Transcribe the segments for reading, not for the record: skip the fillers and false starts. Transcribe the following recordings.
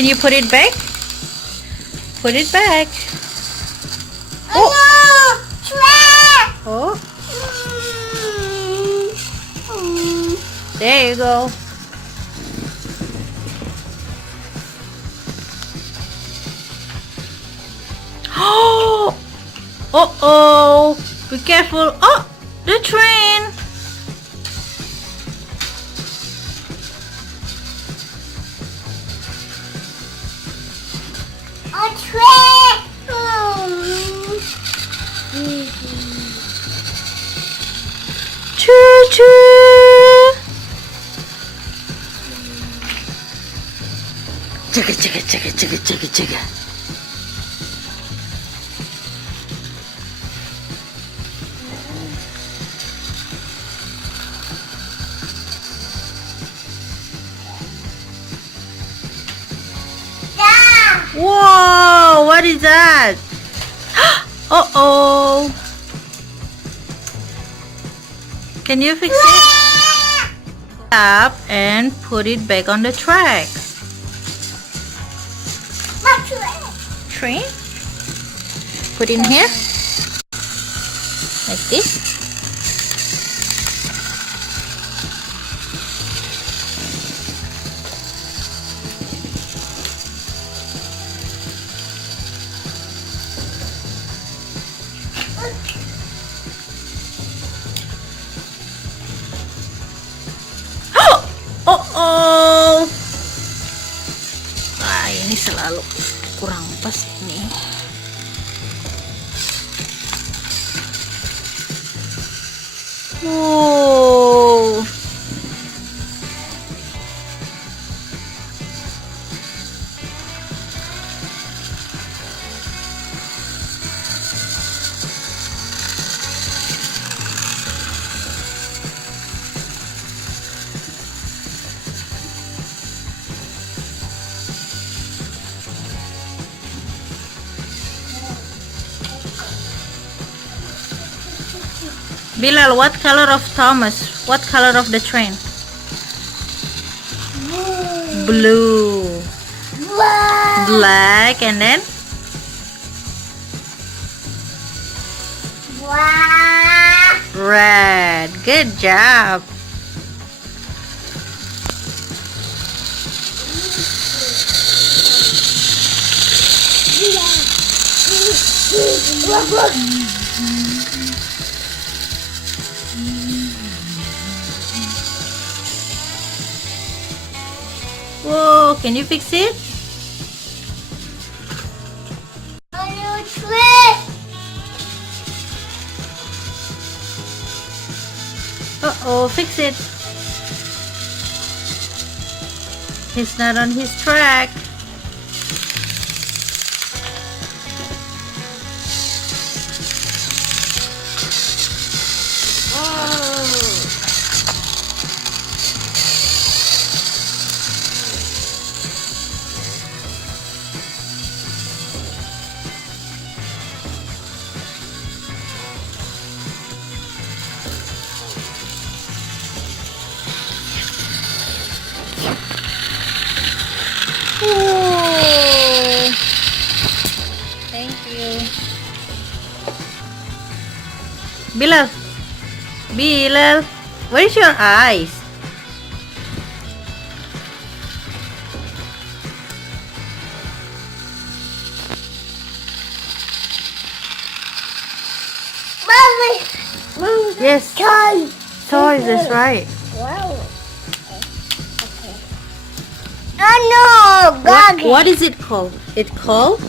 Can you put it back? Put it back. Oh, no! Trash! Oh, there you go. Oh, uh-oh. Be careful. Oh, the train. A trash! Choo-choo. Chugga, chugga, chugga, chugga, chugga, chugga. Whoa, what is that? Uh-oh. Can you fix it? Up and put it back on the track. Train. Put in here. Like this. Oh, ini selalu kurang pas ini. Wow. Bilal, what color of Thomas? What color of the train? Blue. Black, and then? Red. Good job. Whoa, can you fix it? Uh-oh, fix it. He's not on his track. Oh, thank you. Bilal, where's your eyes? Mommy. Yes. Toys. Toys, that's right. Wow. Okay. Oh no, What is it called? It's called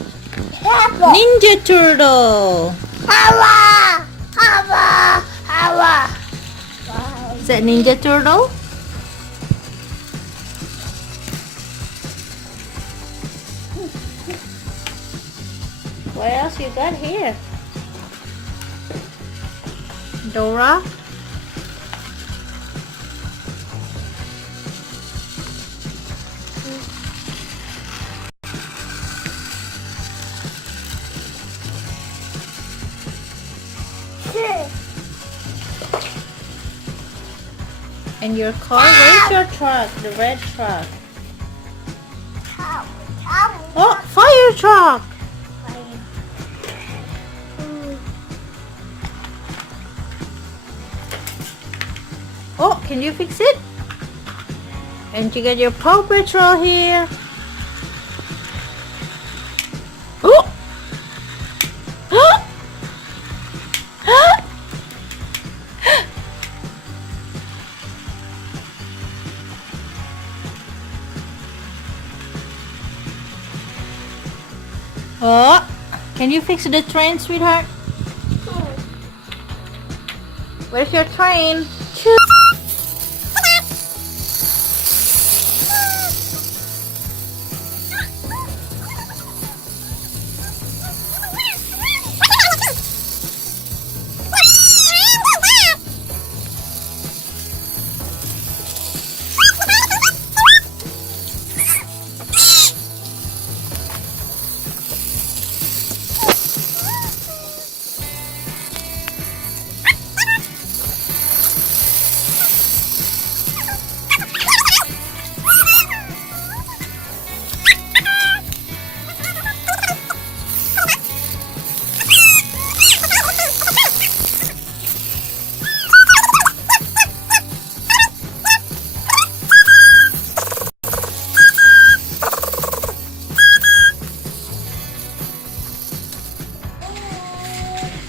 Pepper. Ninja Turtle. Hava. Hava. Hava. Is that Ninja Turtle? What else you got here? Dora? And your car, where's your truck? The red truck. Oh, fire truck. Oh, can you fix it? And you got your Paw Patrol here. Oh! Oh, can you fix the train, sweetheart? Where's your train?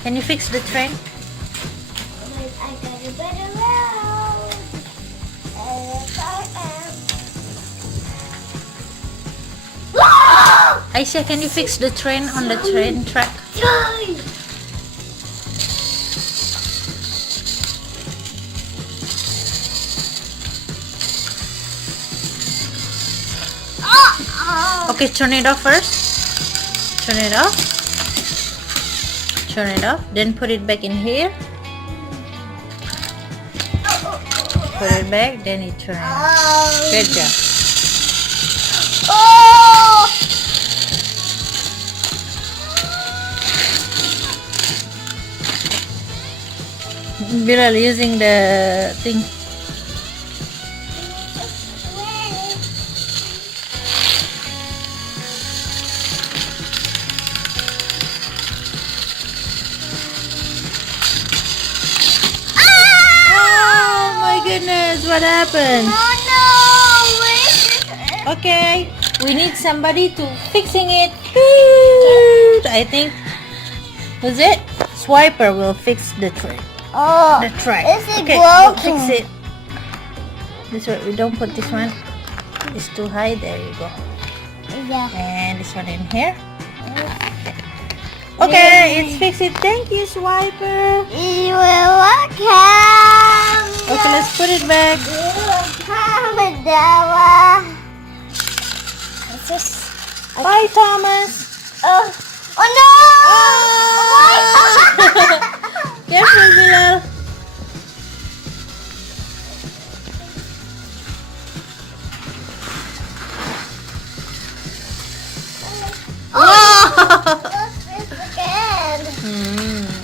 Can you fix the train? I got a better road. Aisha, can you fix the train on the train track? Okay, turn it off first. Turn it off. Turn it off. Then put it back in here. Put it back. Then you turn it off. Good job. Bilal using the thing. Oh my goodness, what happened? Okay, we need somebody to fixing it. I think, who's it? Swiper will fix the track. The track. Okay, we'll fix it. This one, we don't put this one. It's too high. There you go. Yeah. And this one in here. Okay, it's fixed it. Thank you, Swiper. You are welcome. Okay, let's put it back. Bye, Thomas. Oh no! Careful, Bilal.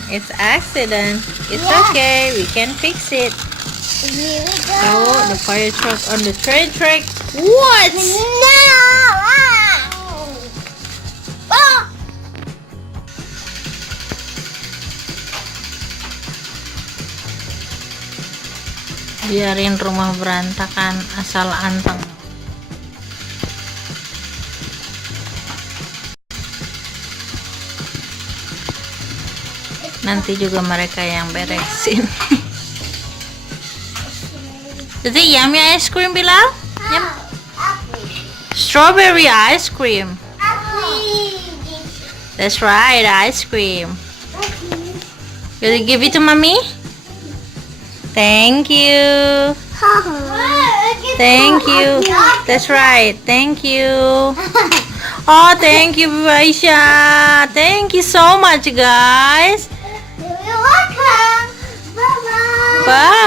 It's accident. It's okay. We can fix it. Here we go. Oh, the fire truck on the train track. What? No! Biarin rumah berantakan asal anteng. Nanti juga mereka yang beresin. Is it yummy ice cream, Bilal? Yum. Strawberry ice cream. That's right, ice cream. You give it to mommy? Thank you. Thank you. That's right. Thank you. Oh, thank you, Aisha. Thank you so much, guys. You're welcome. Bye-bye. Bye.